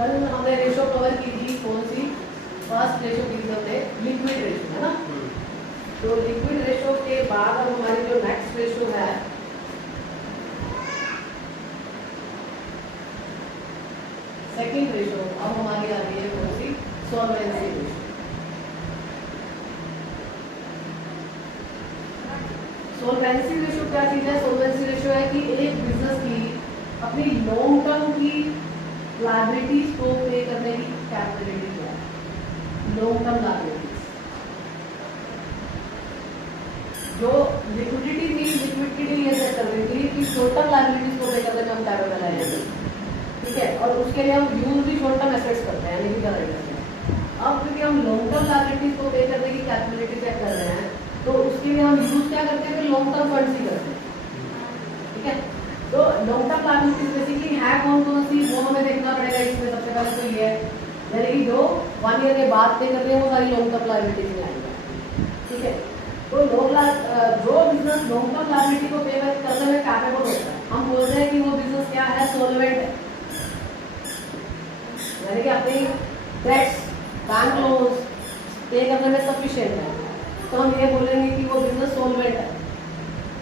कल हमने ratio cover की थी, कौन सी? फर्स्ट रेशो की थी हमने लिक्विड रेशो, है ना। तो लिक्विड रेशो के बाद अब हमारी जो नेक्स्ट रेशो है सेकंड रेशो, अब हमारी आ रही है कौन सी? Solvency ratio. सॉल्वेंसी रेशो क्या चीज है? सॉल्वेंसी रेशो है कि एक बिजनेस की अपनी लॉन्ग टर्म की लायबिलिटीज को पे करने की कैपेबिलिटी क्या है। लॉन्ग टर्म लायबिलिटीज जो लिक्विडिटी थी, लिक्विडिटी ये सेट कर रही थी कि शॉर्ट टर्म लायबिलिटीज को पे करने में हम कैपेबल है, ठीक है। और उसके लिए हम यूज भी शॉर्ट टर्म एसेट्स करते हैं, यानी कि क्या करते हैं। अब क्योंकि हम लॉन्ग टर्म लायबिलिटीज को पे करने की कैपेबिलिटी चेक कर रहे हैं, तो उसके लिए हम यूज क्या करते हैं? फिर लॉन्ग टर्म फंड्स ही करते हैं, ठीक है। तो लॉन्ग टर्म लायबिलिटीज बेसिकली है कौन कौन सी, वो हमें देखना पड़ेगा। इसमें सबसे पहले तो ये है, यानी कि जो 1 ईयर के बाद पे कर रहे हैं वो सारी लॉन्ग टर्म लायबिलिटीज में आएगी, ठीक है। तो जो बिजनेस लॉन्ग टर्म लायबिलिटी को पे करने में कैपेबल होता है, हम बोलते हैं कि वो बिजनेस क्या है? सॉल्वेंट है, यानी कि अपनी डेट्स, बैंक लोन्स पे करने में सफिशिएंट है, तो हम ये बोलेंगे कि वो बिजनेस सॉल्वेंट है।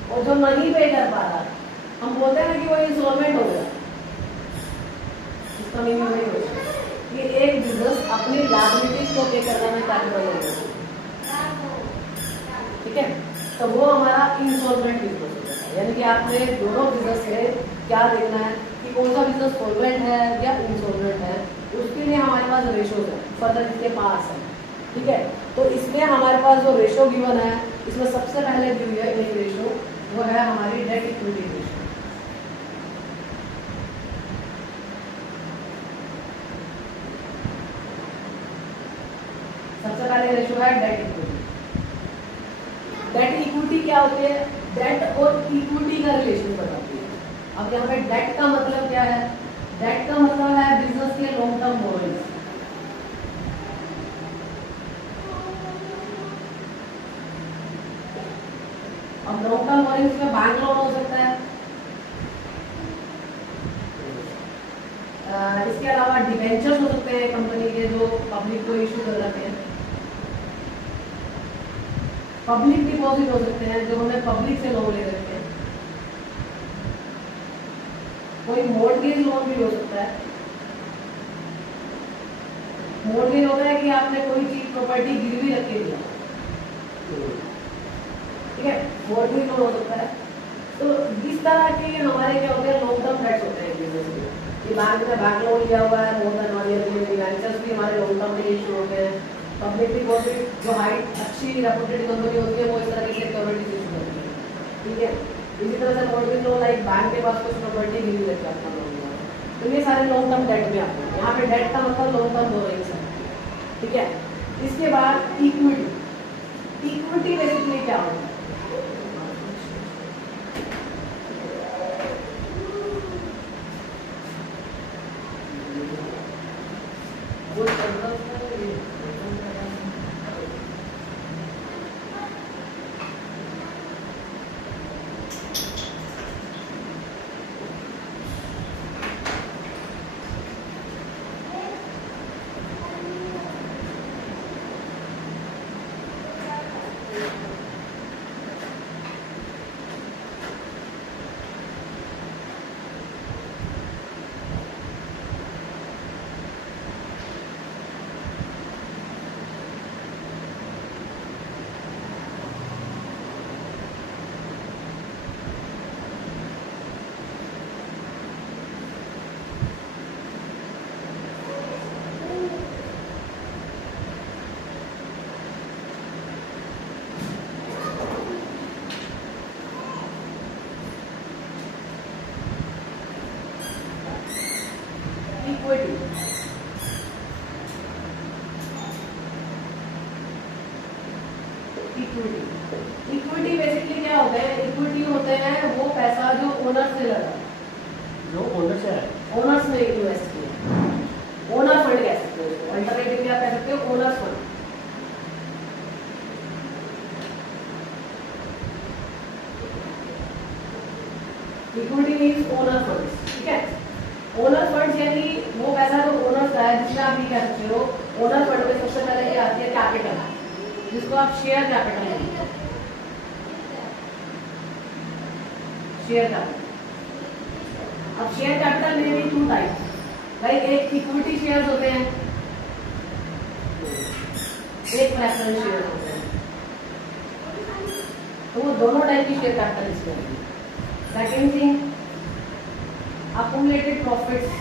और जो नहीं पे कर पा रहा, हम बोलते हैं कि वो इंसॉल्वेंट हो गया। इसका मीनिंग नहीं होगा कि एक बिजनेस अपनी लायबिलिटीज को पे करने में कैपेबल हो गया, ठीक है। तो वो हमारा इंसॉल्वेंट बिजनेस हो जाता है। यानी कि आपने दोनों बिजनेस से क्या देखना है कि कौन सा बिजनेस सॉल्वेंट है या इंसॉल्वेंट है। उसके लिए हमारे पास रेशोज है, फर्दर इसके पास है, ठीक है। तो इसमें हमारे पास जो रेशो गिवन है, इसमें सबसे पहले दी हुई है एक रेशो, वो है हमारी डेट इक्विटी रेशो। सबसे पहले रेशो है डेट इक्विटी। डेट इक्विटी क्या होती है? डेट और इक्विटी का रिलेशन बताती है। अब यहाँ पे डेट का मतलब क्या है? डेट का मतलब है बिजनेस के लॉन्ग टर्म बोरोइंग्स। अब लॉन्ग टर्म बोरोइंग्स में बैंक लोन हो सकता है, इसके अलावा डिबेंचर्स हो सकते हैं कंपनी के, जो पब्लिक को इशू कर रखे हैं। पब्लिक डिपॉजिट हो सकते हैं, जो हमें पब्लिक से लोन ले रखे हैं। कोई मॉर्गेज लोन भी हो सकता है। मॉर्गेज होता है कि आपने कोई चीज प्रॉपर्टी गिरवी रख के दिया, ठीक है, मॉर्गेज लोन हो सकता है। तो इस तरह के हमारे क्या होते हैं? लॉन्ग टर्म डेट्स होते हैं बिजनेस में, कि बैंक ने बैंक लोन लिया हुआ है मोर देन 1 ईयर के लिए, डिबेंचर्स भी हमारे लॉन्ग टर्म में इशू होते हैं। पब्लिक डिपॉजिट जो हाई अच्छी रेपुटेड कंपनी होती है वो इस तरह की सिक्योरिटीज इशू करती है, ठीक है। इसी तरह से मॉर्गेज लोन लाइक बैंक के पास कुछ प्रॉपर्टी गिरवी रख के अपना लोन लिया, तो ये सारे लॉन्ग टर्म डेट में आते हैं। यहाँ पे डेट का मतलब लॉन्ग टर्म बोरोइंग्स है, ठीक है। इसके बाद इक्विटी। इक्विटी बेसिकली क्या होता है? इक्विटी बेसिकली क्या होता है? इक्विटी होते हैं वो पैसा जो ओनर से लगा, जो ओनर से है, ओनर्स ने इन्वेस्ट किया। ओनर फंड कह सकते हो उसको, अल्टरनेटिवली आप कह सकते हो owner's fund. Equity means owner funds, ठीक है। ओनर फंड यानी वो पैसा जो ओनर का है, जिसमें आप ये कह सकते हो ओनर फंड में सबसे पहले ये आती है कैपिटल, जिसको आप शेयर कैपिटल कहते हैं। शेयर कैपिटल, अब शेयर कैपिटल में भी 2 टाइप, लाइक एक इक्विटी शेयर होते हैं, एक प्रेफरेंस शेयर होते हैं, तो वो दोनों टाइप की शेयर कैपिटल इसमें है। Second thing, accumulated profits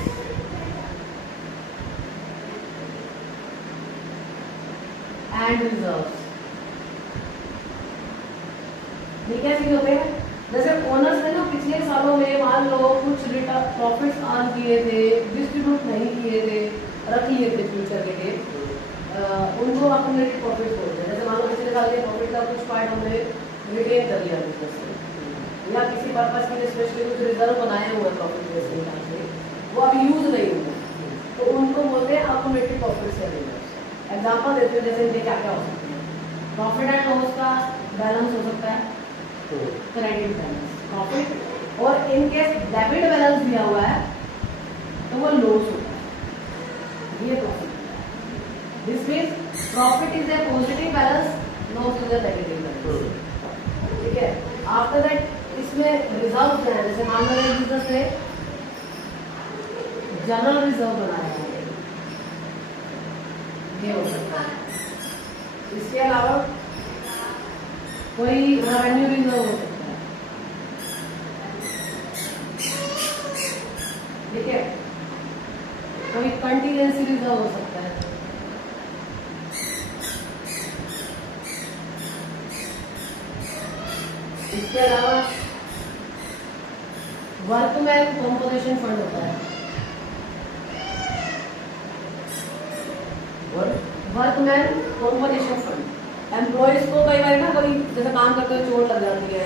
and reserves। ये क्या चीज होते हैं? जैसे ओनर्स ने ना पिछले सालों में मान लो कुछ प्रॉफिट्स अर्न किए थे, डिस्ट्रीब्यूट नहीं किए थे, रख लिए थे फ्यूचर के लिए, उनको accumulated profits बोलते हैं। जैसे मान लो पिछले साल के प्रॉफिट का कुछ पार्ट हमने रिटेन कर लिया बिजनेस से, या किसी पर्पस के लिए स्पेशली कुछ रिजर्व बनाए हुए प्रॉफिट बेस इनकम से, वो अभी यूज नहीं हुए, तो उनको बोलते हैं accumulated profits या रिजर्व्स। एग्जांपल देते हैं, जैसे इनके क्या क्या हो सकते हैं। प्रॉफिट एंड लॉस का बैलेंस हो सकता है, क्रेडिट बैलेंस प्रॉफिट, और इनकेस डेबिट बैलेंस दिया हुआ है तो वो लॉस होता है, ये profit. This means profit is a positive balance, loss is a negative balance, ठीक है। आफ्टर दैट इसमें रिजर्व है, जैसे मान लो बिजनेस में जनरल रिजर्व बनाया है, ये हो सकता है। इसके अलावा कोई रेवेन्यू रिजर्व हो सकता है, ठीक है, कोई कंटीजेंसी रिजर्व हो सकता है, इसके अलावा वर्कमैन कॉम्पोजिशन फंड होता है। वर्कमैन कॉम्पोजिशन फंड एम्प्लॉयज को कई बार ना कोई जैसे काम करते हुए चोट लग जाती है,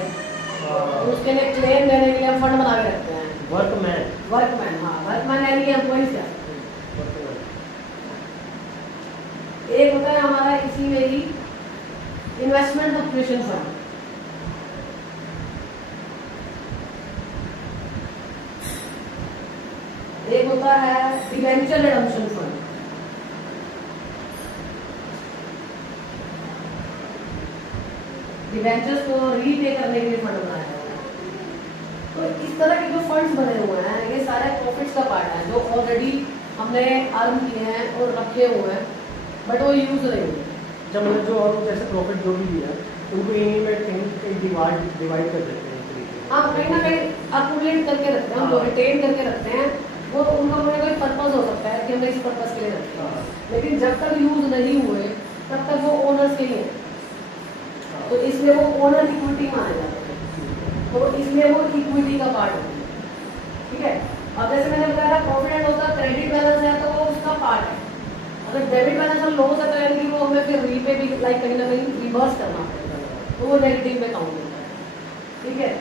तो उसके लिए क्लेम देने के लिए हम फंड बना के रखते हैं। वर्कमैन हाँ, वर्कमैन यानी कि एम्प्लॉयज क्या। एक होता है हमारा इसी में ही इन्वेस्टमेंट सब्सक्रिप्शन फंड, एक होता है डिवेंचर रिडम्पशन फंड, डिवेंचर्स को रीपे करने के लिए फंड बनाया है। तो इस तरह के जो फंड्स बने हुए हैं ये सारे प्रॉफिट्स का पार्ट है, जो ऑलरेडी हमने अर्न किए हैं और रखे हुए हैं, बट वो यूज नहीं हुए। जब मतलब जो और जैसे प्रॉफिट जो भी है उनको इन्हीं में कहीं डिवाइड कर देते हैं, हाँ कहीं ना कहीं अक्यूमुलेट करके रखते हैं, हम रिटेन करके रखते हैं, वो उनका कोई पर्पस हो सकता है कि हमने इस पर्पस के लिए रखते हैं, लेकिन जब तक यूज नहीं हुए तब तक वो ओनर्स के लिए, तो इसलिए वो ओनर इक्विटी माने जाते हैं, तो इसलिए वो इक्विटी का पार्ट होता है, ठीक है। अब जैसे मैंने बताया प्रॉफिट एंड लॉस का क्रेडिट बैलेंस है तो वो उसका पार्ट है, अगर डेबिट बैलेंस और लॉस है तो यानी कि वो हमें फिर रीपे भी लाइक कहीं ना कहीं रिवर्स करना पड़ेगा, तो वो नेगेटिव में काउंट होता है, ठीक है।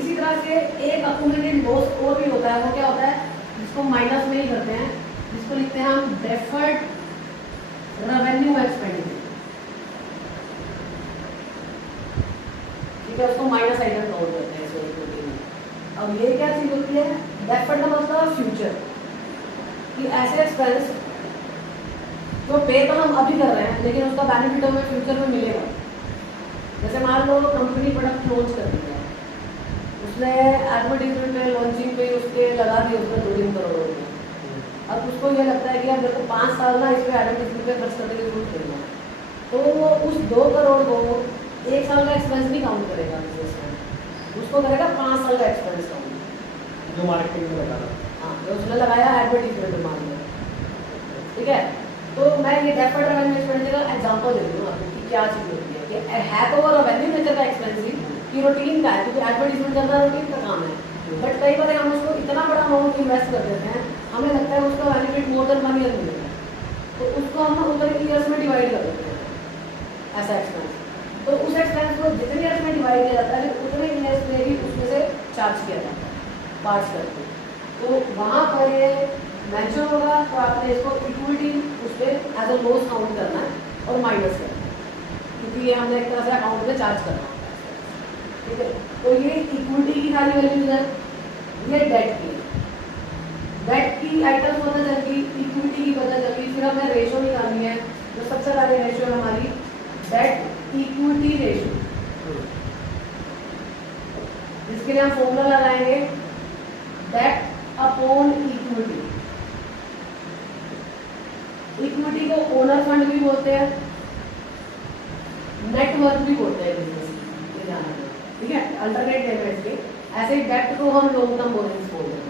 इसी तरह से एक अक्यूमुलेटेड लॉस और भी होता है, वो क्या होता है जिसको माइनस में ही करते हैं, जिसको लिखते हैं हम डेफर्ड रेवेन्यू एक्सपेंडिचर, ठीक है, उसको माइनस आइटम काउंट करते हैं इक्विटी में। अब ये क्या चीज होती है, डेफर्ड का मतलब फ्यूचर कि ऐसे एक्सपेंस जो पे तो हम अभी कर रहे हैं लेकिन उसका बेनिफिट हमें फ्यूचर में मिलेगा। जैसे मान लो कंपनी प्रोडक्ट लॉन्च कर दिया, उसने एडवर्टीजमेंट में लॉन्चिंग पे उसके लगा दिए उसमें 2-3 करोड़ रुपये, अब उसको ये लगता है कि यार मेरे को 5 साल ना इस पर एडवर्टीजमेंट पे खर्च करने की जरूरत नहीं है, तो वो उस 2 करोड़ को 1 साल का एक्सपेंस नहीं काउंट करेगा बिजनेस में, उसको करेगा 5 साल का एक्सपेंस काउंट जो मार्केटिंग में लगा रहा। हाँ, जो उसने लगाया एडवर्टीजमेंट में मान लो, ठीक है। तो मैं ये डेफर्ड रेवेन्यू एक्सपेंडिचर का एग्जांपल दे रही हूँ आपको कि क्या चीज होती है, कि है तो वो रेवेन्यू नेचर का एक्सपेंसिव कि रूटीन का है, क्योंकि एडवर्टीजमेंट करना रूटीन का काम है, बट कई बार हम उसको इतना बड़ा अमाउंट इन्वेस्ट कर देते हैं, हमें लगता है उसका बेनिफिट मोर देन 1 ईयर मिलेगा, तो उसको हम उतने ईयर्स में डिवाइड कर देते हैं ऐसा एक्सपेंस, तो उस एक्सपेंस को जितने ईयर्स में डिवाइड किया जाता है उतने ईयर्स में ही उसमें से चार्ज किया जाता है पार्ट्स करके, तो वहाँ पर ये मैच्योर होगा तो आपने इसको इक्विटी उस पर एज अ लॉस काउंट करना है और माइनस करना है, क्योंकि ये हमने एक तरह से अकाउंट में चार्ज करना है, ठीक है। तो ये इक्विटी की सारी वैल्यूज है, ये डेट की, डेट की आइटम्स पता चल गई, इक्विटी की पता चल गई, फिर हमें रेशो निकालनी है। जो सबसे पहले रेशो है हमारी डेट इक्विटी रेशो, जिसके लिए हम फॉर्मूला लगाएंगे डेट अपॉन इक्विटी। इक्विटी को ओनर फंड भी बोलते हैं, नेटवर्क भी बोलते हैं बिजनेस में जाना है, ठीक है, अल्टरनेट नेम है इसके। ऐसे डेट को हम लॉन्ग टर्म बोरिंग्स बोलते हैं,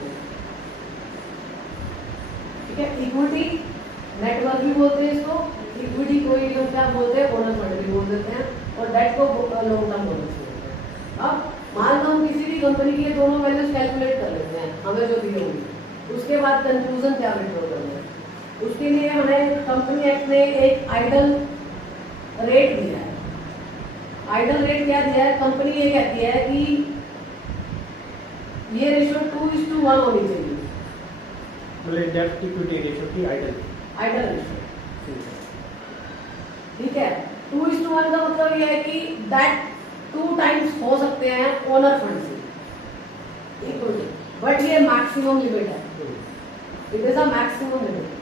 ठीक है। इक्विटी नेटवर्क भी बोलते हैं इसको, इक्विटी को ही लोग क्या बोलते हैं, ओनर फंड भी बोल देते हैं, और डेट को लॉन्ग टर्म बोरिंग्स बोलते हैं। अब मान लो हम किसी भी कंपनी की दोनों वैल्यूज कैलकुलेट कर लेते हैं, हमें जो दी होगी, उसके बाद कंक्लूजन क्या विड्रॉ करना है, उसके लिए हमें कंपनी एक्ट ने एक आइडल रेट दिया है। आइडल रेट क्या दिया है, कंपनी ये कहती है कि ये रेशो 2:1 होनी चाहिए, मतलब डेट इक्विटी रेशो की आइडल रेशो, ठीक है। 2:1 का मतलब ये है कि दैट 2 टाइम्स हो सकते हैं ओनर फंड से इक्विटी, बट ये मैक्सिमम लिमिट है, it is a maximum limit.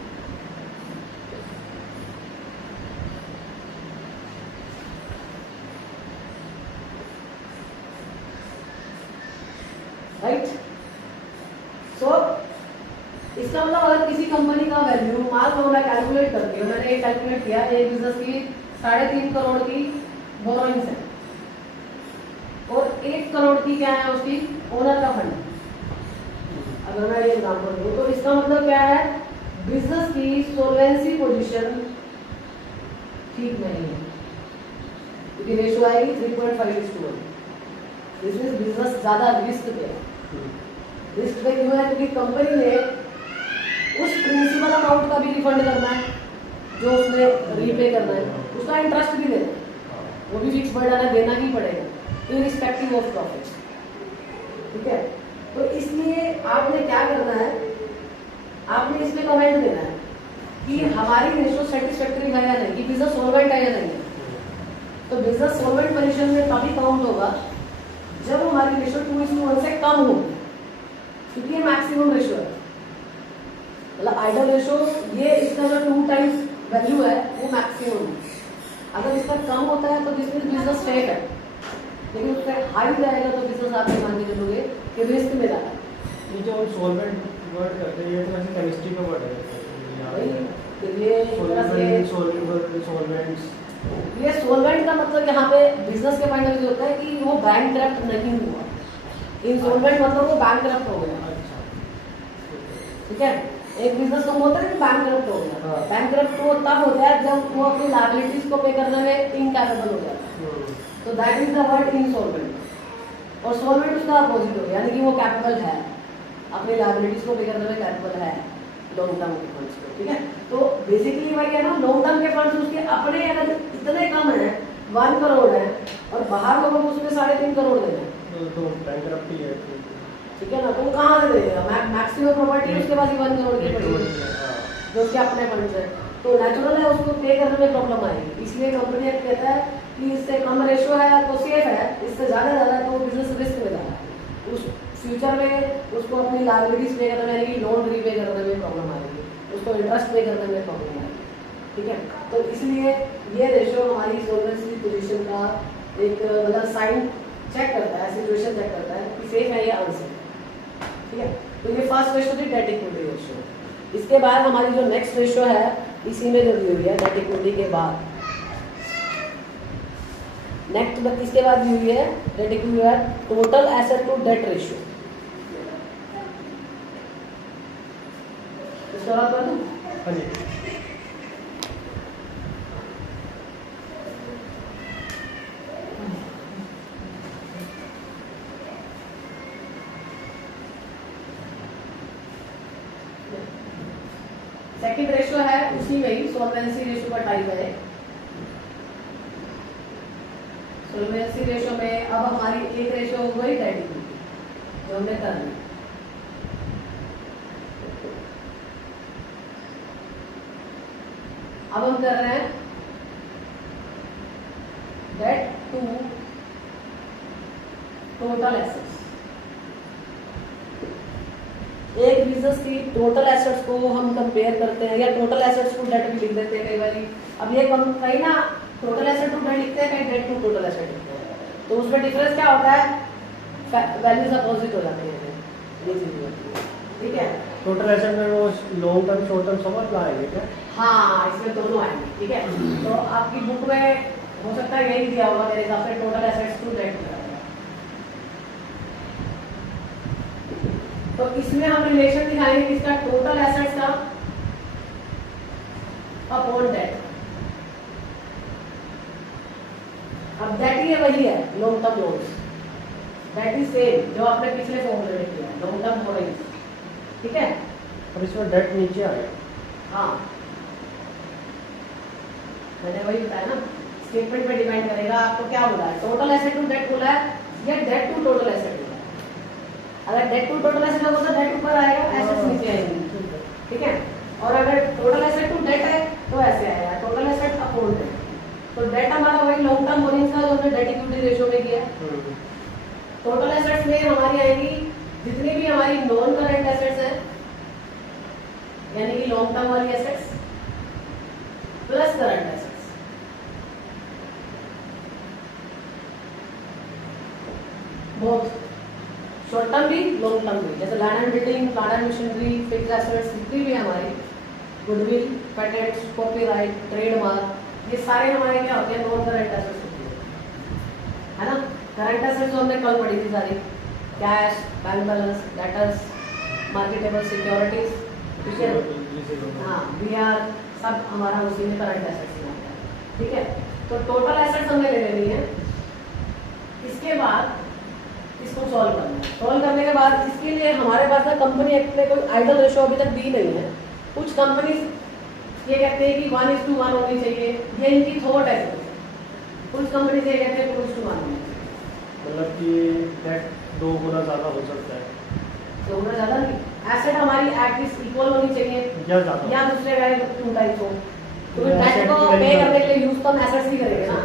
Right, so इसका मतलब अगर किसी कंपनी का वैल्यू मान लो मैं कैलकुलेट करती हूँ, मैंने ये कैलकुलेट किया, एक बिजनेस की 3.5 करोड़ की बोरोइंग्स है और 1 करोड़ की क्या है उसकी ओनर का फंड। अगर मैं ये एग्जाम्पल दूँ तो इसका मतलब क्या है, बिजनेस की सोल्वेंसी पोजीशन ठीक नहीं है, क्योंकि रेशो आएगी 3.5:1। दिस मींस बिजनेस ज्यादा रिस्क पे है। रिस्क पे क्यों है, क्योंकि कंपनी ने उस प्रिंसिपल अमाउंट का भी रिफंड करना है जो उसने रीपे करना है, उसका इंटरेस्ट भी देना है, वो भी फिक्स बर्डन है, देना ही पड़ेगा इररिस्पेक्टिव ऑफ प्रॉफिट, ठीक है। तो इसलिए आपने क्या करना है, आपने इसमें कमेंट देना है कि हमारी रेशो सेटिस्फैक्टरी है या नहीं, कि बिजनेस सॉल्वेंट है या नहीं है। तो बिजनेस सॉल्वेंट पोजीशन में तभी काउंट होगा जब हमारी रेशो 2:1 से कम होगी, क्योंकि ये मैक्सिमम रेशो है। मतलब आइडल रेशो ये इसका जो 2 टाइम्स वैल्यू है वो मैक्सिमम है। अगर इसका कम होता है तो बिजनेस सेफ है, लेकिन उसका हाई जाएगा तो बिजनेस आप मान के चलोगे कि रिस्क में जाता है। ये जो सॉल्वेंट वर्ड करते हैं ये तो वैसे केमिस्ट्री का वर्ड है, ये सॉल्वेंट्स। ये सोलवेंट का मतलब यहाँ पे बिजनेस के पॉइंट ऑफ व्यू होता है कि वो बैंकक्रप्ट नहीं हुआ, इंसॉल्वेंट मतलब वो बैंकक्रप्ट हो गया। अच्छा, ठीक है, एक बिजनेस को बोलते हैं कि बैंकक्रप्ट हो गया। हाँ। बैंकक्रप्ट वो तब होता है जब वो अपनी लायबिलिटीज को पे करने में इनकैपेबल हो जाता है, तो that is the word insolvent. और सॉल्वेंट उसका अपोजिट हो गया, यानी कि वो कैपेबल है, अपनी लायबिलिटीज को पे करने में कैपेबल है लॉन्ग टर्म के फंड्स को, ठीक है। तो बेसिकली वही है ना, लॉन्ग टर्म के फंड्स उसके अपने अगर इतने कम है 1 करोड़ है और बाहर लोगों को उसमें 3.5 करोड़ देना है, तो बैंकरप्ट ही है, ठीक है ना। तो वो कहाँ से देगा, मैक्सिमम प्रॉपर्टी उसके पास ही 1 करोड़ की पड़ी है जो उसके अपने फंड्स है, तो नेचुरल है उसको पे करने में प्रॉब्लम आएगी। इसलिए कंपनी कहता है कि इससे कम रेशो है तो सेफ है, इससे ज़्यादा है तो बिजनेस रिस्क में जा रहा है, उस फ्यूचर में उसको अपनी लायबिलिटीज पे करने में, लोन रीपे करने में प्रॉब्लम आएगी, उसको इंटरेस्ट पे करने में प्रॉब्लम आएगी, ठीक है। तो इसलिए ये रेशो हमारी सोल्वेंसी पोजीशन का एक मतलब साइन चेक करता है, सिचुएशन चेक करता है कि सेफ है या अनसेफ, ठीक है। तो ये फर्स्ट रेशो थी डेट इक्विटी रेशो। इसके बाद हमारी जो नेक्स्ट रेशो है इसी में जो दी हुई है डेट इक्विटी के बाद, नेक्स्ट इसके बाद दी हुई है डेट इक्विटी है total asset to debt ratio. इसका बात कर दूं? हाँ जी। सेकंड रेशो है उसी में ही, सॉल्वेंसी रेशो का टाइप है। सॉल्वेंसी रेशो में अब हमारी एक रेशो हो गई डेट इक्विटी जो हमने कर ली। अब हम कर रहे हैं डेट टू टोटल एसेट्स। एक बिजनेस की टोटल एसेट्स को हम कंपेयर करते हैं या टोटल एसेट्स को डेट भी लिख देते हैं कई बार। अब ये कहीं ना टोटल एसेट टू डेट लिखते हैं, कहीं डेट टू टोटल एसेट लिखते हैं, तो उसमें डिफरेंस क्या होता है, वैल्यूज अपोजिट हो जाती है, ये चीज होती है। ठीक है, टोटल एसेट में वो लॉन्ग टर्म शॉर्ट टर्म समझ आएंगे क्या? हाँ इसमें दोनों आएंगे। ठीक है, तो आपकी बुक में हो सकता है यही दिया होगा मेरे हिसाब से, टोटल एसेट्स टू डेट। तो इसमें हम रिलेशन दिखाएंगे किसका, टोटल एसेट्स का अपॉन डेट। अब डेट ही वही है long term loans, debt is same जो आपने पिछले फॉर्मूले में किया लॉन्ग टर्म बोरोइंग्स। ठीक है, और इसमें डेट नीचे आएगा। हाँ मैंने वही बताया ना, स्टेटमेंट पे डिपेंड करेगा आपको क्या बोला है, टोटल एसेट टू डेट बोला है या डेट टू टोटल एसेट बोला है। अगर डेट टू टोटल एसेट होगा तो डेट ऊपर आएगा, एसेट्स नीचे आएंगे। ठीक है, और अगर टोटल एसेट टू डेट है तो ऐसे आएगा, टोटल एसेट अपॉन डेट। तो डेट हमारा वही लॉन्ग टर्म बोरोइंग्स का जो हमने डेट इक्विटी रेशियो में किया। टोटल एसेट्स में हमारी आएगी जितनी भी हमारी नॉन करंट एसेट्स हैं, यानी कि लॉन्ग टर्म वाली assets plus current assets, both short term भी लॉन्ग टर्म भी, जैसे land and building, plant and machinery, fixed assets जितनी भी हमारी गुडविल, पेटेंट्स, कॉपीराइट, ट्रेडमार्क, ये सारे हमारे क्या होते हैं, नॉन करंट एसेट्स होते हैं, है ना। करंट एसेट्स हमने कल पढ़ी थी सारी, cash, bank balance, debtors, marketable securities, ठीक है, हाँ BR, सब हमारा उसी में करंट एसेट्स में आता है। ठीक है, तो टोटल एसेट्स हमें ले लेनी है। इसके बाद इसको सॉल्व करना है, सॉल्व करने के बाद इसके लिए हमारे पास ना कंपनी एक्ट में कोई आइडल रेशियो अभी तक दी नहीं है। कुछ कंपनी ये कहते हैं कि 1:1 होनी चाहिए, ये इनकी थॉट है। कुछ कंपनी से कहते हैं 2:1 होनी चाहिए, मतलब कि डेट 2 गुना ज़्यादा हो सकता है, 2 गुना ज़्यादा नहीं, एसेट हमारी एटलीस्ट इक्वल होनी चाहिए या दूसरे का 2 टाइप हो। तो डेट को पे करने के लिए यूज तो हम एसेट्स ही करेंगे ना।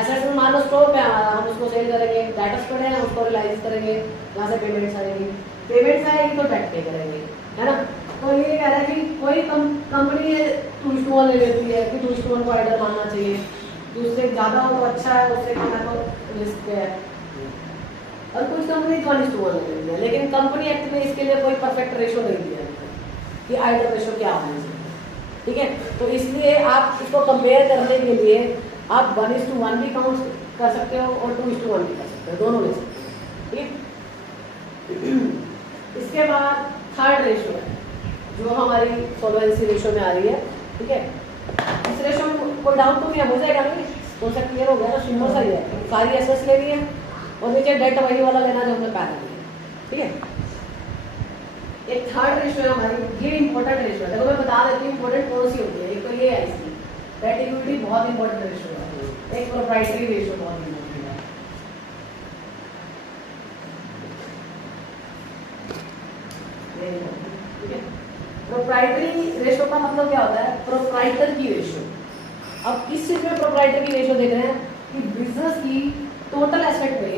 एसेट्स में मान लो स्टोर पे हमारा, हम उसको सेल करेंगे, डेटर्स पड़े हैं उसको रिलाइज करेंगे, वहाँ से पेमेंट्स आएंगी, पेमेंट्स आएगी तो डेट पे करेंगे, है ना। तो ये कह रहा है कि कोई कंपनी 2:1 ले लेती है कि 2:1 को आइडल मानना चाहिए, दूसरे ज़्यादा हो तो अच्छा है, उससे कम है तो रिस्क पे है। और कुछ कंपनी 1:1 ले लेती है, लेकिन कंपनी एक्ट में इसके लिए कोई परफेक्ट रेशो नहीं दिया है कि आइडल रेशो क्या होना चाहिए। ठीक है, तो इसलिए आप इसको कंपेयर करने के लिए आप 1:1 भी काउंट कर सकते हो और 2:1 भी कर सकते हो, दोनों ले सकते हो। ठीक, इसके बाद थर्ड रेशो है जो हमारी सॉल्वेंसी रेशो में आ रही है। ठीक है, इस रेशो में कोई डाउट तो नहीं है, हो जाएगा नहीं, कॉन्सेप्ट क्लियर हो गया ना, सिंपल सा ही है, सारी एसेट्स लेनी है और नीचे डेट वही वाला लेना जो हमने पहले लिया। ठीक है, एक थर्ड रेशो है हमारी, ये इंपॉर्टेंट रेशो है। देखो मैं बता देती हूँ इंपॉर्टेंट कौन सी होती है। एक तो ये है इसकी डेट इक्विटी, बहुत इंपॉर्टेंट रेशो है। एक प्रोप्राइटरी रेशो बहुत इंपॉर्टेंट है। ठीक है, प्रोप्राइटरी रेशो का मतलब क्या होता है, प्रोप्राइटर की रेशो। अब किस चीज में प्रोप्राइटर की रेशो देख रहे हैं कि बिजनेस की टोटल एसेट में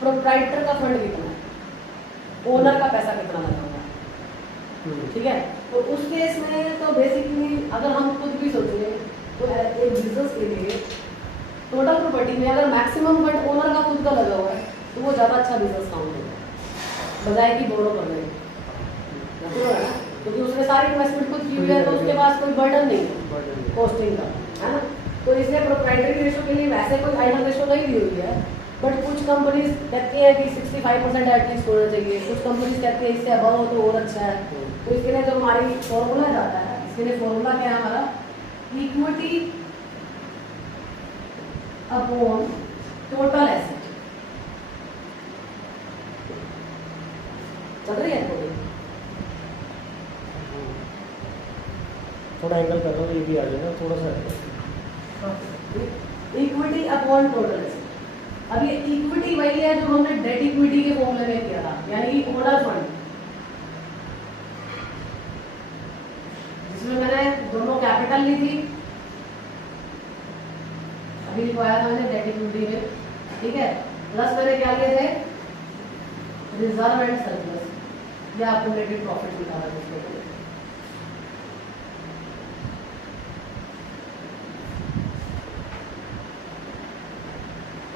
प्रोप्राइटर का फंड कितना है, ओनर का पैसा कितना लगा हुआ है। ठीक है, तो उस केस में तो बेसिकली अगर हम खुद भी सोचें तो एक बिजनेस के लिए टोटल प्रॉपर्टी में अगर मैक्सिमम फंड ओनर का खुद का लगा हुआ है तो वो ज़्यादा अच्छा बिजनेस काउंट होगा बजाय कि बोरो करने के, क्योंकि उसने सारी इन्वेस्टमेंट खुद की हुई है तो उसके पास कोई बर्डन नहीं है कॉस्टिंग का, है ना। तो इसलिए प्रोप्राइटरी रेशो के लिए वैसे कोई आइडल रेशो नहीं दी हुई है, बट कुछ कंपनीज कहती है कि 65% एटलीस्ट होना चाहिए, कुछ कंपनीज कहती है इससे अबव हो तो और अच्छा है। तो इसके लिए जो हमारी फॉर्मूला जाता है, इसके लिए फॉर्मूला क्या है हमारा, इक्विटी अपॉन टोटल एसेट। चल रही है थोड़ा एंगल कर रहा हूँ, ये भी आ जाएगा थोड़ा सा। Equity upon total asset. अब ये इक्विटी वही है जो हमने डेट इक्विटी के फॉर्मूले में किया था, यानी कि ओनर फंड, जिसमें मैंने दोनों कैपिटल ली थी, अभी लिखवाया था मैंने डेट इक्विटी में। ठीक है, प्लस मैंने क्या लिए थे, रिजर्व एंड सरप्लस। या एक्यूमुलेटेड प्रॉफिट दिखा रहा है उसमें।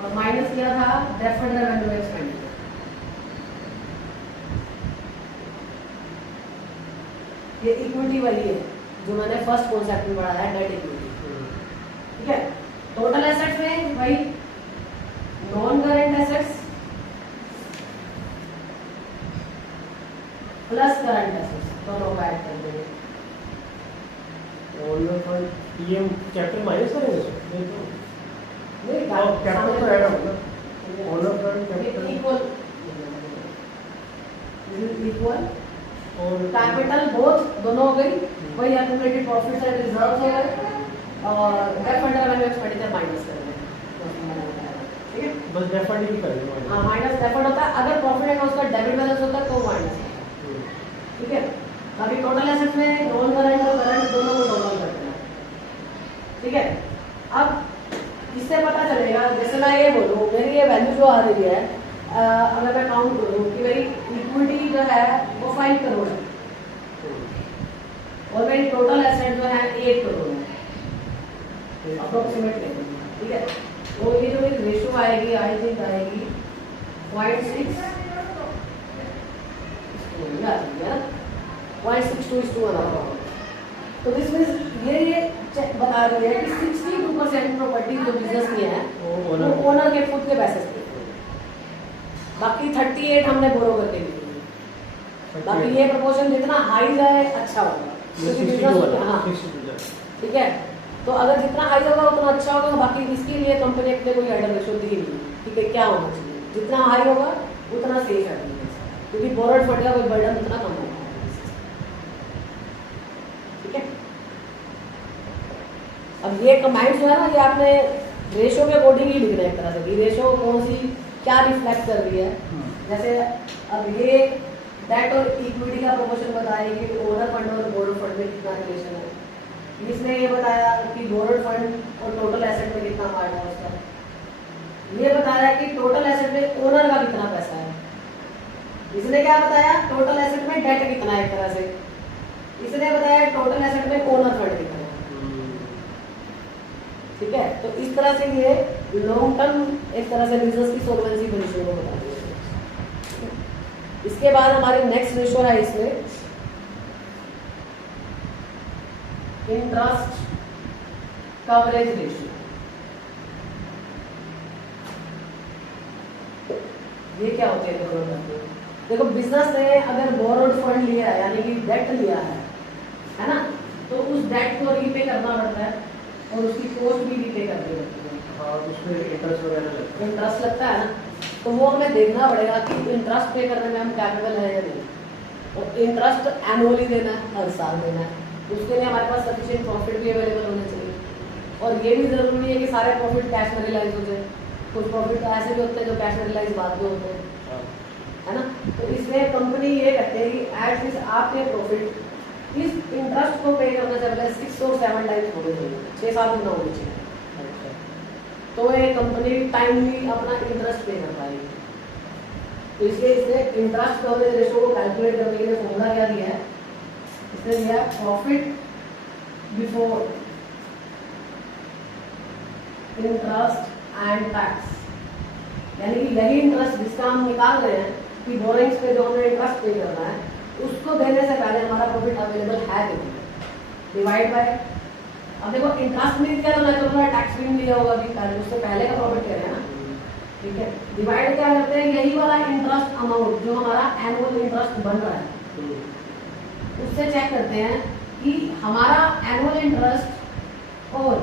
और माइनस किया था डेफर्ड रेवेन्यू एक्सपेंडिचर। ये इक्विटी वाली है जो मैंने फर्स्ट कॉन्सेप्ट में पढ़ाया है, डेट इक्विटी। ठीक है, टोटल एसेट्स में भाई non current assets plus current assets दोनों का ऐड कर देंगे। Owner fund PM capital minus करेंगे नहीं तो नहीं कैपिटल तो ऐड होगा ना, owner fund capital equal equal और कैपिटल बोथ दोनों हो गई, वही एक्यूमुलेटेड प्रॉफिट्स एंड रिजर्व्स हो गए और डेफर्ड रेवेन्यू एक्सपेंडिचर माइनस कर देंगे। ठीक है, बस डेफर्ड ही करेंगे। हाँ माइनस डेफर्ड होता है, अगर प्रॉफिट एंड लॉस का डेबिट बैलेंस होता है तो माइनस। ठीक है, अभी टोटल एसेट्स में नॉन करंट और करंट दोनों को टोटल करते हैं। ठीक है, अब इससे पता चलेगा, जैसे मैं ये बोलूँ मेरी ये वैल्यू जो आ रही है, अगर मैं काउंट करूँ कि मेरी इक्विटी जो है वो 5 करोड़ है और मेरी टोटल एसेट जो है 1 करोड़ है अप्रोक्सीमेटली। ठीक है, तो ये जो मेरी रेशियो आएगी आई थिंक आएगी 0.6 0.62:1। तो दिस मीन्स ये बता रही है कि 62% प्रॉपर्टी जो बिजनेस की है वो ओनर के खुद के पैसे से, बाकी 38 हमने बोरो करके दी। बाकी ये प्रपोर्शन जितना हाई जाए अच्छा होगा क्योंकि बिजनेस, हाँ ठीक है, तो अगर जितना हाई होगा उतना अच्छा होगा। बाकी इसके लिए कंपनी अपने कोई आइडल रेशो दी नहीं, ठीक है, क्या होना चाहिए, जितना हाई होगा उतना सेफ है क्योंकि बोरोड फंड का कोई बर्डन उतना कम होगा। ठीक है, अब ये कमांड जो है ना, ये आपने रेशो के अकॉर्डिंग ही लिखना है एक तरह से कि रेशो कौन सी क्या रिफ्लेक्ट कर रही है। जैसे अब ये डेट और इक्विटी का प्रोपोर्शन बताएगी कि ओनर फंड और बोरोड फंड में कितना रिलेशन है। इसने ये बताया कि बोरोड फंड और टोटल एसेट में कितना पार्ट है उसका। ये बताया कि टोटल एसेट में ओनर का कितना पैसा है। इसने क्या बताया, टोटल एसेट में डेट कितना है एक तरह से। इसने बताया टोटल एसेट में ओनर फंड कितना है। ठीक है, तो इस तरह से ये लॉन्ग टर्म एक तरह से बिजनेस की सॉल्वेंसी रेशियो को बता दिया। इसके बाद हमारी नेक्स्ट रेशियो है इसमें इंटरेस्ट कवरेज रेशियो। ये क्या होते हैं देखो, बिजनेस ने अगर बोरोड फंड लिया है यानी कि डेट लिया है ना, तो उस डेट को रीपे करना पड़ता है और उसकी कॉस्ट भी रीपे करनी पड़ती है। हाँ, उसमें इंटरेस्ट वगैरह लगता है। इंटरेस्ट लगता है ना, तो वो हमें देखना पड़ेगा कि इंटरेस्ट पे करने में हम कैपेबल है या नहीं। और इंटरेस्ट एनुअली देना है, हर साल देना है, तो उसके लिए हमारे पास सफिशिएंट प्रॉफिट भी अवेलेबल होने चाहिए। और ये भी जरूरी है कि सारे प्रॉफिट कैश में रियलाइज हो जाए। कुछ प्रॉफिट ऐसे भी होते हैं जो कैश में रियलाइज बाद में होते हैं, है ना। तो इसमें कंपनी ये कहते हैं कि एटलीस्ट आपके प्रॉफिट इस इंटरेस्ट को पे करने से पहले 6 और 7 टाइम्स होने चाहिए, 6-7 गुना होने चाहिए। तो ये कंपनी टाइमली अपना इंटरेस्ट पे कर पाएगी। तो इसलिए इसने इंटरेस्ट कवरेज रेशियो को कैलकुलेट करने के लिए फॉर्मूला क्या दिया है, इसने दिया profit before interest and tax, यानी कि यही इंटरेस्ट जिसका हम निकाल रहे हैं कि बोरिंग्स पे जो हमें इंटरेस्ट पे करना है उसको देने से पहले हमारा प्रॉफिट अवेलेबल है डिवाइड बाय। अब देखो इंटरेस्ट में क्या करना चाहिए, टैक्स भी लिया होगा अभी पहले, उससे पहले का प्रॉफिट कह रहे हैं ना, ठीक है। डिवाइड क्या करते हैं, यही वाला इंटरेस्ट अमाउंट जो हमारा एनुअल इंटरेस्ट बन रहा है उससे चेक करते हैं कि हमारा एनुअल इंटरेस्ट और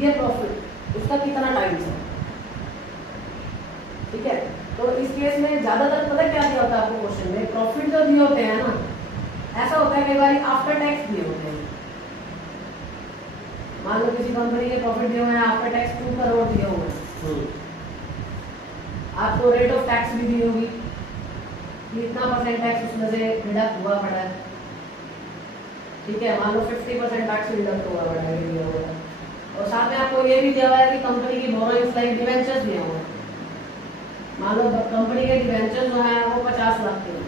ये प्रॉफिट उसका कितना टाइम है। ठीक है, तो इस केस में ज्यादातर पता क्या दिया होता है आपको क्वेश्चन में, प्रॉफिट जो दिए होते हैं ना, ऐसा होता है कई बार आफ्टर टैक्स दिए होते हैं। मान लो किसी कंपनी के प्रॉफिट दिए हुए हैं आफ्टर टैक्स 2 करोड़ दिए हुए हैं, आपको रेट ऑफ टैक्स भी दी होगी कि इतना % टैक्स उसमें से डिडक्ट हुआ पड़ा है। ठीक है, मान लो 50% टैक्स डिडक्ट हुआ पड़ा है दिया हुआ है। और साथ में आपको ये भी दिया हुआ है कि कंपनी की बोरोइंग्स लाइक डिवेंचर्स दिए हुए हैं। मान लो कंपनी के डिवेंचर्स जो हैं वो 50 लाख के हैं,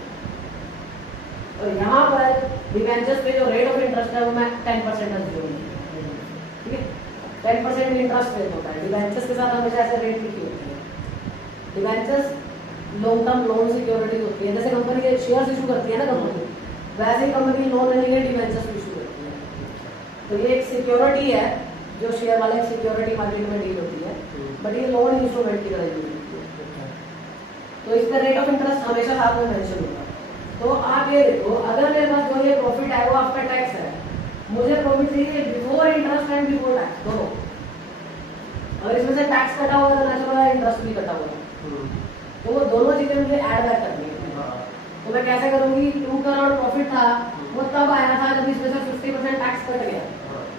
और यहाँ पर डिवेंचर्स पे जो रेट ऑफ इंटरेस्ट है वो मैं 10% अज्यूम, ठीक है, 10% इंटरेस्ट रेट होता है। डिवेंचर्स के साथ हमेशा ऐसे रेट लिखी होती है। Debentures long term loan securities होती है, जैसे कंपनी के शेयर्स इशू करती है ना कंपनी, वैसे ही कंपनी लोन लेने के लिए डिवेंचर्स इशू करती है। तो ये एक सिक्योरिटी है जो शेयर वाले सिक्योरिटी मार्केट में डील होती है, बट ये लोन इंस्ट्रूमेंट की तरह यूज होती है। तो इस पर रेट ऑफ इंटरेस्ट हमेशा साथ में मेंशन होगा। तो आप ये देखो, अगर मेरे पास जो ये प्रॉफिट है वो आपका टैक्स है, मुझे प्रॉफिट चाहिए before interest and before tax दोनों। अगर इसमें से टैक्स कटा हुआ तो नेचुरल है, इंटरेस्ट भी कटा हुआ है, तो वो दोनों चीजें मुझे ऐड बैक करनी है। तो मैं कैसे करूंगी, 2 करोड़ प्रॉफिट था वो तब आया था जब इसमें से 50% टैक्स कट गया,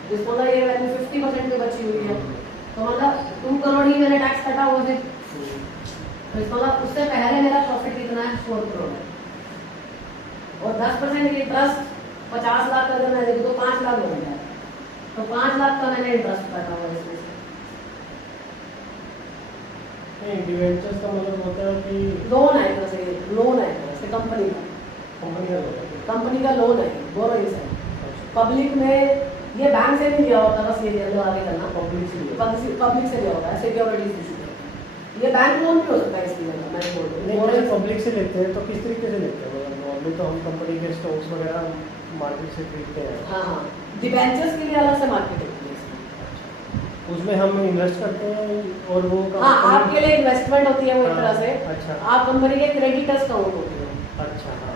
जिसको मतलब ये वैल्यू 50% पे बची हुई है, तो मतलब 2 करोड़ ही मेरे टैक्स कटा हुआ थे। तो इसका मतलब उससे पहले मेरा प्रॉफिट कितना है, 4 करोड़ है। और 10% इंटरेस्ट 50 लाख का अगर मैं देखूँ तो 5 लाख हो गया, तो 5 लाख का मैंने इंटरेस्ट कटा हुआ इसमें से। डिवेंचर्स का मतलब होता है कि लोन है, एक तरह से लोन है, जैसे कंपनी का लोन है, बोरोइंग्स है। पब्लिक में ये बैंक से नहीं लिया होता, बस ये जनरल आगे करना, पब्लिक से लिया होता है सिक्योरिटीज इशू करके। ये बैंक लोन भी हो सकता है इसलिए मैं बोल रहा हूँ। पब्लिक से लेते हैं तो किस तरीके से लेते हैं, मतलब नॉर्मली तो हम कंपनी के स्टॉक्स वगैरह मार्केट से खरीदते हैं। हाँ, डिबेंचर्स के लिए अलग से मार्केट होती है, उसमें हम इन्वेस्ट करते हैं और वो हाँ आपके लिए इन्वेस्टमेंट होती है वो एक तरह से। अच्छा, आप कंपनी के क्रेडिटर्स काउंट होते हैं। अच्छा, हाँ,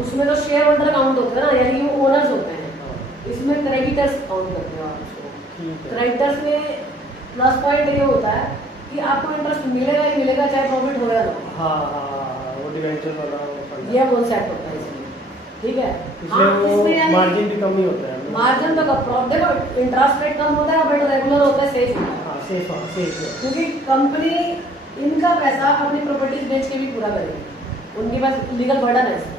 उसमें तो शेयर होल्डर काउंट होते हैं ना, यानी वो ओनर्स होते हैं। इसमें क्रेडिटर्स काउंट करते हो आप उसको। क्रेडिटर्स में प्लस पॉइंट ये होता है कि आपको इंटरेस्ट मिलेगा ही मिलेगा, चाहे प्रॉफिट हो या ना। हाँ, वो डिवेंचर वाला ये कॉन्सेप्ट होता है इसमें, ठीक है। इसमें मार्जिन भी कम ही होता है। मार्जिन तो देखो, इंटरेस्ट रेट कम होता है बट रेगुलर होता है, सेफ होता है। सेफ, क्योंकि कंपनी इनका पैसा अपनी प्रॉपर्टीज बेच के भी पूरा करेगी, उनके पास लीगल बर्डन है इसमें।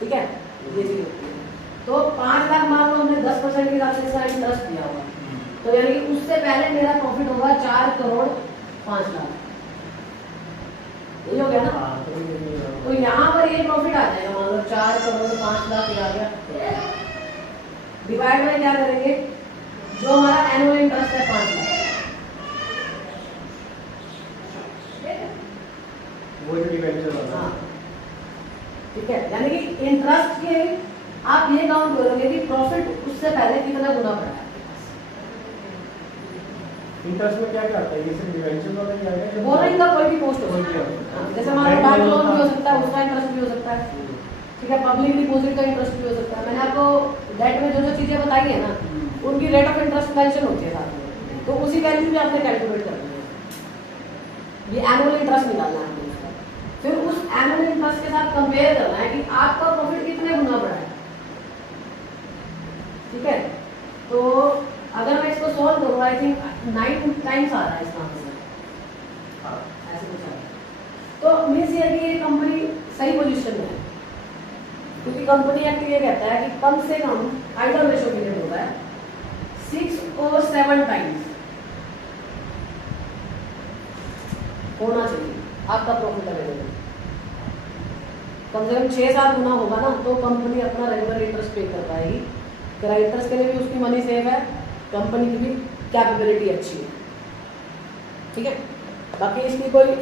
ठीक है, ये चीज होती है। तो 5 लाख मान लो हमने 10% के हिसाब से इसका इंटरेस्ट दिया होगा, तो यानी कि उससे पहले मेरा प्रॉफिट होगा 4 करोड़ 5 लाख, ये हो गया ना। तो यहाँ पर ये प्रॉफिट आ जाएगा, मान लो 4 करोड़ 5 लाख आ गया। डिवाइड में क्या करेंगे, जो हमारा एनुअल इंटरेस्ट है 5 लाख, वो जो डिवेंचर वाला। हाँ, ठीक है। यानी कि इंटरेस्ट के आप ये काउंट करोगे कि प्रॉफिट उससे पहले कितना गुना बढ़ा है। इंटरेस्ट में क्या क्या आता है, ये सिर्फ डिवेंचर वाला ही आएगा? बोरिंग का कोई भी पोस्ट हो सकता है, जैसे हमारा बैंक लोन भी हो सकता है, उसका इंटरेस्ट भी हो सकता है, ठीक है। पब्लिक डिपॉजिट का इंटरेस्ट भी हो सकता है। मैंने आपको डेट में जो जो चीजें बताई है ना, उनकी रेट ऑफ इंटरेस्ट मेंशन होती है साथ में, तो उसी वैल्यू भी आपने कैलकुलेट करनी है। ये एनुअल इंटरेस्ट निकालना है आपको उसका, फिर उस एनुअल इंटरेस्ट के साथ कंपेयर करना है कि आपका प्रॉफिट कितने गुना बढ़ा है, ठीक है। तो अगर मैं इसको सॉल्व करूँ, आई थिंक 9 टाइम्स आ रहा है इसका आंसर, ऐसे कुछ है। तो मीन्स ये कि ये कंपनी सही पोजीशन में है, क्योंकि कंपनी एक्ट ये कहता है कि कम से कम आइडल रेशो पीरियड होता है 6 और 7 टाइम्स होना चाहिए आपका प्रॉफिट अवेलेबल। कम से कम 6-7 गुना होगा ना, तो कंपनी अपना रेगुलर इंटरेस्ट पे कर पाएगी। क्रेडिटर्स के लिए भी उसकी मनी सेफ है, कंपनी की भी कैपेबिलिटी अच्छी है, ठीक है। बाकी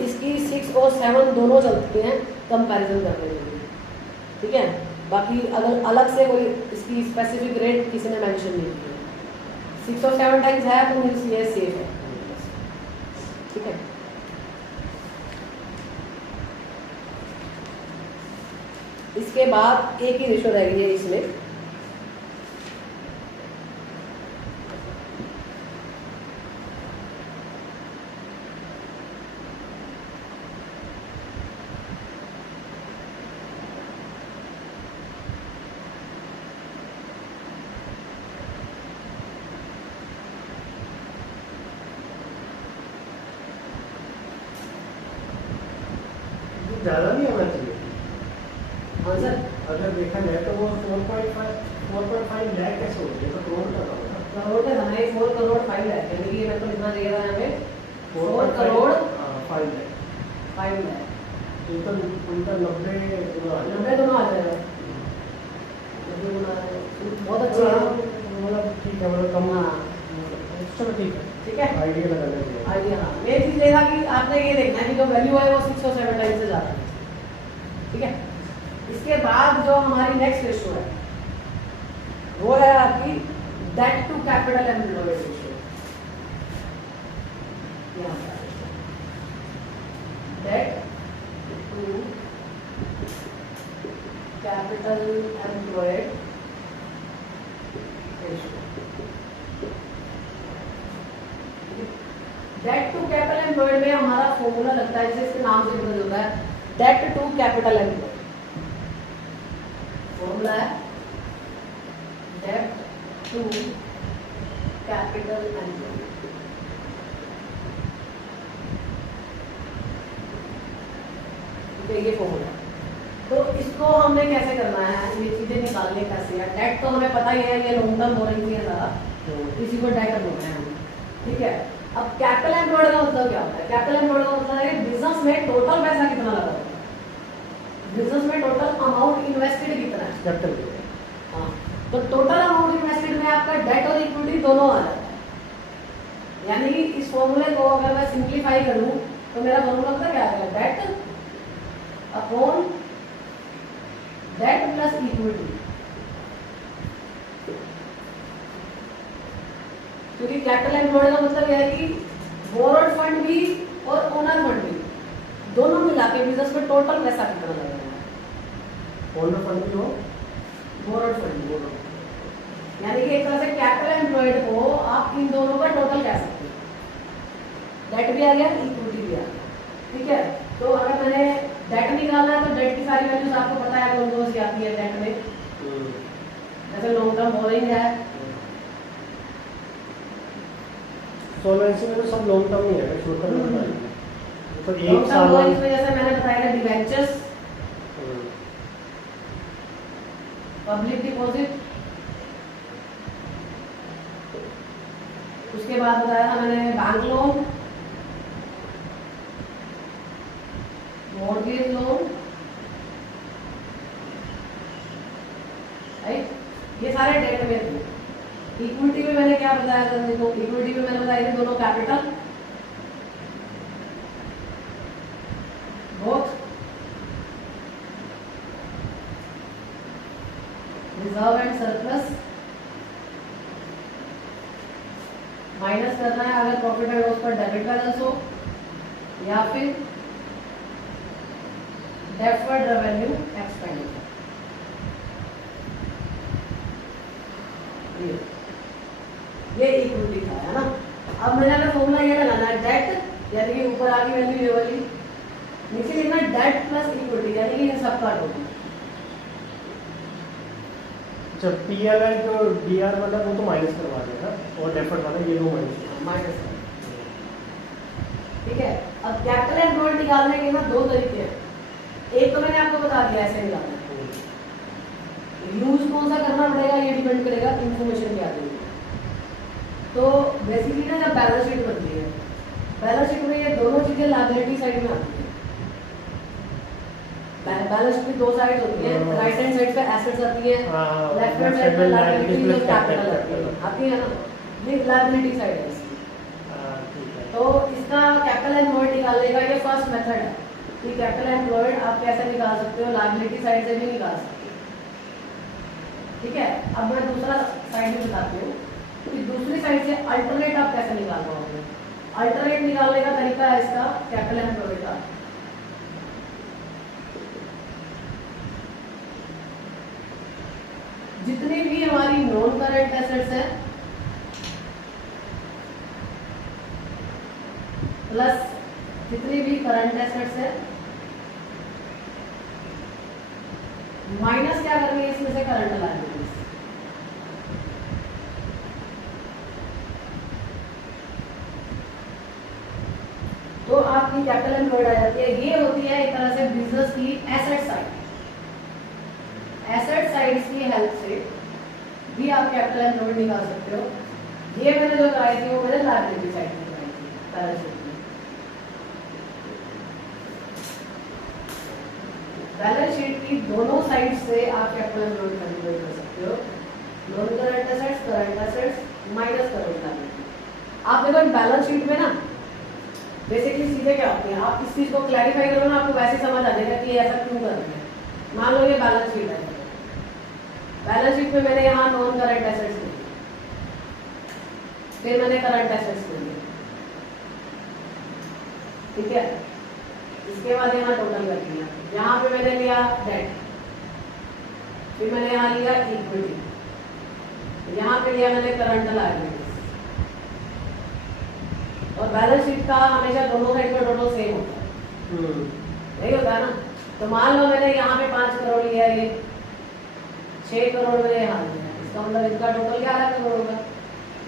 इसकी 6 और 7 दोनों चलती हैं कंपैरिजन करने के लिए, ठीक है। बाकी अगर अलग से कोई इसकी स्पेसिफिक रेट किसी ने मेंशन नहीं की है, 6 और 7 टाइम्स है तो ये सेफ है, ठीक है। इसके बाद एक ही रेशो रह गई है इसमें, ज़्यादा नहीं होना चाहिए। हाँ सर, अगर देखा जाए तो वो 4.5 लाख कैसे हो गया, तो करोड़ का होगा। करोड़ का हमारे 4 करोड़ 5 लाख, यानी कि मैं तो इतना चाहिए था यहाँ पे 4 करोड़ 5 लाख, उनका उनका 90 गुना आ जाएगा। 90 दोनों आ जाएगा, 90 गुना आ जाएगा। बहुत अच्छी है, मतलब ठीक है, मतलब कम। हाँ चलो ठीक है, ठीक है। आइडिया लगा लेंगे। आइडिया, हाँ मेन चीज लेगा कि आपने ये देखना है कि जो वैल्यू है वो 6 और 7 टाइम से ज़्यादा है, ठीक है। इसके बाद जो हमारी नेक्स्ट रेशो है वो है आपकी debt to capital employed ratio. Debt to capital employed ratio. Debt to capital employed में हमारा फॉर्मूला लगता है, जिसके नाम से पता होता है debt to capital employed. Formula है डेट टू कैपिटल एम्प्लॉयड। ये फॉर्मूला है। तो इसको हमने कैसे करना है, ये चीजें निकालने कैसे है। डेट तो हमें पता ही है, ये लॉन्ग टर्म बोरिंग है सारा, इसी को डेट बोलते हैं हम, ठीक है। अब कैपिटल एम्प्लॉयड का मतलब क्या होता है? कैपिटल एम्प्लॉयड का मतलब है बिजनेस में टोटल पैसा कितना लगा होता है, बिजनेस में टोटल अमाउंट इन्वेस्टेड कितना है, कैपिटल। हाँ। तो टोटल अमाउंट इन्वेस्टेड में आपका डेट और इक्विटी दोनों आ जाता है। यानी कि इस फॉर्मूले को अगर मैं सिंप्लीफाई करूं तो मेरा फॉर्मूला पता क्या आएगा, debt upon debt plus equity. क्योंकि कैपिटल एम्प्लॉयड का मतलब यह है कि बोरोड फंड भी और ओनर फंड भी दोनों मिला के बिजनेस में टोटल पैसा कितना लग रहा है। ओनर फंड भी हो, बोरोड फंड, यानी कि एक तरह से कैपिटल एम्प्लॉयड को आप इन दोनों का टोटल कह सकते हैं। डेट भी आ गया, इक्विटी भी आ गया, ठीक है। तो अगर मैंने डेट निकालना है तो डेट की सारी वैल्यूज आपको पता है कौन कौन सी आती है डेट में। जैसे लॉन्ग टर्म बोरिंग है, सॉल्वेंसी में तो सब लॉन्ग टर्म ही है, शॉर्ट टर्म नहीं है। तो लॉन्ग एक टर्म साल बोरिंग में जैसे मैंने बताया डिवेंचर्स, पब्लिक डिपॉजिट, उसके बाद बताया था मैंने bank loan, mortgage loan, right, ये सारे डेट में थे। इक्विटी में मैंने क्या बताया था, देखो इक्विटी में मैंने बताया था दोनों capital, both reserve and surplus, minus करना है अगर प्रॉफिट एंड लॉस पर डेबिट बैलेंस हो, या फिर डेफर्ड रेवेन्यू एक्सपेंडिचर। ये इक्विटी था, है ना। अब मैंने अगर फॉर्मूला ये लगाना है डेट, यानी कि ऊपर आगे वैल्यू ये वाली, नीचे लिखना डेट प्लस इक्विटी, यानी कि इन सब का टोटल। जब पीएल है जो डीआर वाला वो तो माइनस करवा देगा, और डेफर्ड वाला ये दो माइनस, ठीक है। अब कैपिटल एम्प्लॉयड निकालने के ना दो तरीके हैं। एक तो मैंने आपको बता दिया ऐसे निकालना है, यूज कौन सा करना पड़ेगा ये डिपेंड करेगा इंफॉर्मेशन क्या देंगे। तो बेसिकली ना जब बैलेंस शीट बनती है, बैलेंस शीट में ये दोनों चीजें लायबिलिटी साइड में आती है। बैलेंस शीट की दो साइड होती है, राइट हैंड साइड पे एसेट्स आती है, लेफ्ट हैंड साइड पे लायबिलिटीज और कैपिटल आती है ना। ये लायबिलिटी साइड है इसकी। तो इसका कैपिटल एम्प्लॉयड निकालने का ये फर्स्ट मेथड है कि कैपिटल एम्प्लॉयड आप कैसे निकाल सकते हो, लायबिलिटी साइड से भी निकाल सकते हो, ठीक है। अब मैं दूसरा साइड में बताती हूँ कि दूसरी साइड से अल्टरनेट आप कैसे निकाल पाओगे। अल्टरनेट निकालने का तरीका है इसका कैपिटल एम्प्लॉयड का, जितनी भी हमारी नॉन करंट एसेट्स है प्लस जितनी भी करंट एसेट्स है माइनस क्या करनी है इसमें से करंट लायबिलिटीज। तो आपकी कैपिटल एम्प्लॉयड आ जाती है। ये होती है एक तरह से बिजनेस की एसेट साइड। एसेट साइड की हेल्प से भी आप कैपिटल एम्प्लॉयड निकाल सकते हो। ये मैंने जो कराई थी वो मैंने लायबिलिटी साइड में कराई थी बैलेंस शीट में। कि दोनों साइड से आप कैपिटल एम्प्लॉयड कैलकुलेट कर सकते हो। Non current assets minus current liability. आप देखो बैलेंस शीट में ना बेसिकली सीधे क्या होती है, आप इस चीज को क्लैरिफाई करो ना, आपको वैसे समझ आ जाएगा कि ऐसा क्यों कर रहे हैं। मान लो ये बैलेंस शीट है, बैलेंस शीट में मैंने यहाँ नॉन करंट एसेट्स ली, फिर मैंने करंट एसेट्स ली, ठीक है। इसके बाद यहाँ टोटल कर लिया, यहाँ पे मैंने लिया डेट, फिर मैंने यहाँ लिया इक्विटी, यहाँ पे लिया मैंने करंट लायबिलिटीज। और बैलेंस शीट का हमेशा दोनों साइड का टोटल सेम होता है, नहीं होता है ना। तो मान लो मैंने यहाँ पे 5 करोड़ लिया, ये 6 करोड़ मैंने यहाँ लिया, इसका मतलब इसका टोटल 11 करोड़ होगा।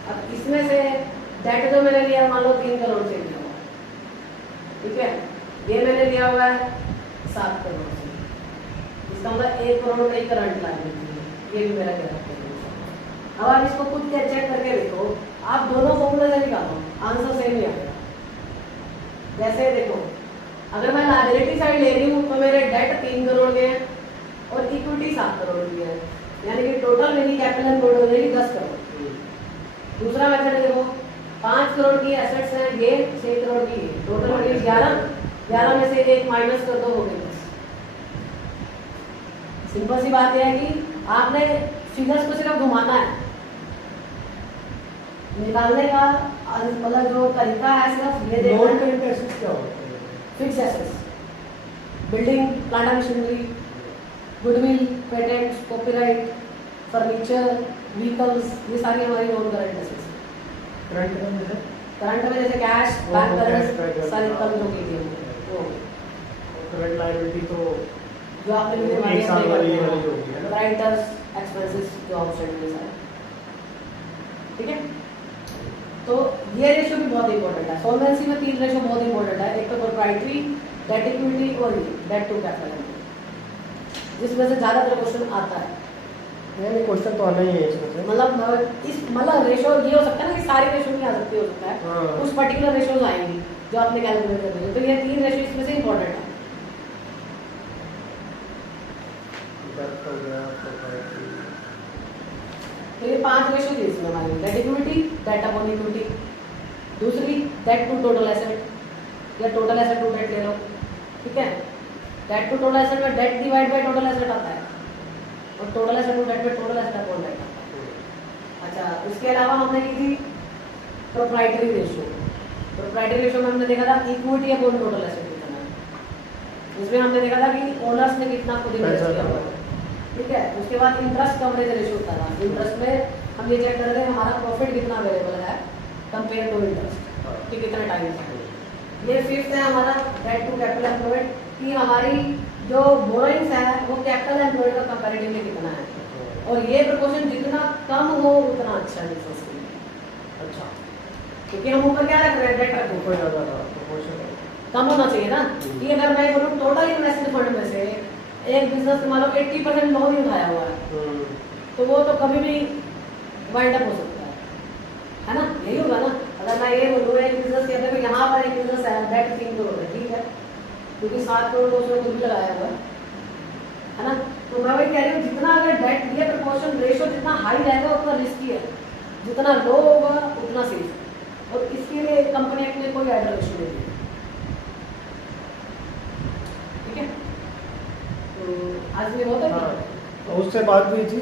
अब इसमें से डेट जो मैंने लिया मान लो 3 करोड़ से लिया हुआ, ठीक है। ये मैंने लिया हुआ है 7 करोड़ से, इसका मतलब 1 करोड़ में करंट लायबिलिटी है, ये भी मेरा 11 करोड़। अब आप इसको खुद के चेक करके देखो, आप दोनों फॉर्मूले से निकालो, आंसर सेम ही आएगा। जैसे देखो, अगर मैं लायबिलिटी साइड ले रही हूँ तो मेरे डेट 3 करोड़ के हैं और इक्विटी 7 करोड़ की है, यानी कि टोटल मेरी कैपिटल एम्प्लॉयड हो जाएगी 10 करोड़। दूसरा मेथड देखो, 5 करोड़ की एसेट्स हैं, ये 6 करोड़ की है, टोटल मेरी 11 में से 1 माइनस कर दो, हो गई 10। सिंपल सी बात यह है कि आपने फिगर्स को सिर्फ घुमाना है, निकालने का मतलब जो तरीका है सिर्फ ये देखना है। Fix assets, building, plant and machinery, goodwill, patents, copyright, furniture, vehicles, ये सारी हमारी नॉन करंट एसेट्स। करंट में जैसे कैश, बैंक बैलेंस, सारी इनकम जो की थी वो। करंट लायबिलिटी तो जो आपने एक साल वाली होगी है ना, राइटर्स एक्सपेंसेस जो आउटस्टैंडिंग है, ठीक है। तो ये रेशियो भी बहुत इंपॉर्टेंट है। सॉल्वेंसी में 3 रेशियो बहुत इंपॉर्टेंट है, एक तो प्रोप्राइटरी, डेट इक्विटी और डेट टू कैपिटल, जिसमें से ज्यादातर क्वेश्चन आता है। नहीं क्वेश्चन तो आना ही है इसमें से, मतलब रेशियो ये हो सकता है ना कि सारी रेशियो नहीं आ सकती, हो सकता है कुछ पर्टिकुलर रेशियोज आएंगी जो आपने कैलकुलेट कर देंगे। तो ये 3 रेशियो इसमें से इंपॉर्टेंट है। तो ये 5 रेशियो थी इसमें हमारी, debt equity, debt upon equity, दूसरी डेट टू टोटल एसेट या टोटल एसेट टू डेट ले लो, ठीक है। डेट टू टोटल एसेट में debt divide by total asset आता है और टोटल एसेट टू डेट में टोटल एसेट अपॉन डेट आता है। अच्छा, उसके अलावा हमने की थी प्रोप्राइटरी रेशियो। प्रोप्राइटरी रेशियो में हमने देखा था इक्विटी अपॉन टोटल एसेट कितना है, इसमें हमने देखा था कि ओनर्स ने कितना खुद इन्वेस्ट किया हुआ है, ठीक है। उसके बाद इंटरेस्ट कवरेज रेशियो होता था, इंटरेस्ट में हम ये चेक कर रहे हैं हमारा प्रॉफिट कितना अवेलेबल है कंपेयर टू इंटरेस्ट, कि कितना टाइम है। ये फिफ्थ है हमारा डेट टू कैपिटल एम्प्लॉयड, कि हमारी जो बोरोइंग्स है वो कैपिटल एम्प्लॉयड का कंपैरेटिवली कितना है, और ये प्रोपोर्शन जितना कम हो उतना अच्छा बिजनेस के लिए। अच्छा, क्योंकि हम ऊपर क्या रख रहे हैं, डेट रख ऊपर ज़्यादा प्रोपोर्शन कम होना चाहिए ना। कि अगर मैं बोलूँ टोटल इन्वेस्टेड फंड में से एक बिजनेस मान लो 80% लोन ही उठाया हुआ है, तो वो तो कभी भी वाइंड अप हो सकता है ना, यही होगा ना। अगर मैं ये बोलूँ एक बिजनेस कहते हैं यहाँ पर एक बिजनेस है, डेट 3 करोड़ है, ठीक है, क्योंकि 7 करोड़ तो उसने खुद भी लगाया हुआ है ना। तो मैं वही कह रही हूँ, जितना अगर डेट ये प्रोपोर्शन रेशियो जितना हाई रहेगा उतना रिस्की है, जितना लो होगा उतना सेफ। और इसके लिए कंपनी एक्ट में कोई आइडल रेशियो नहीं है, ठीक है। तो आज भी बहुत है, उससे बात हुई थी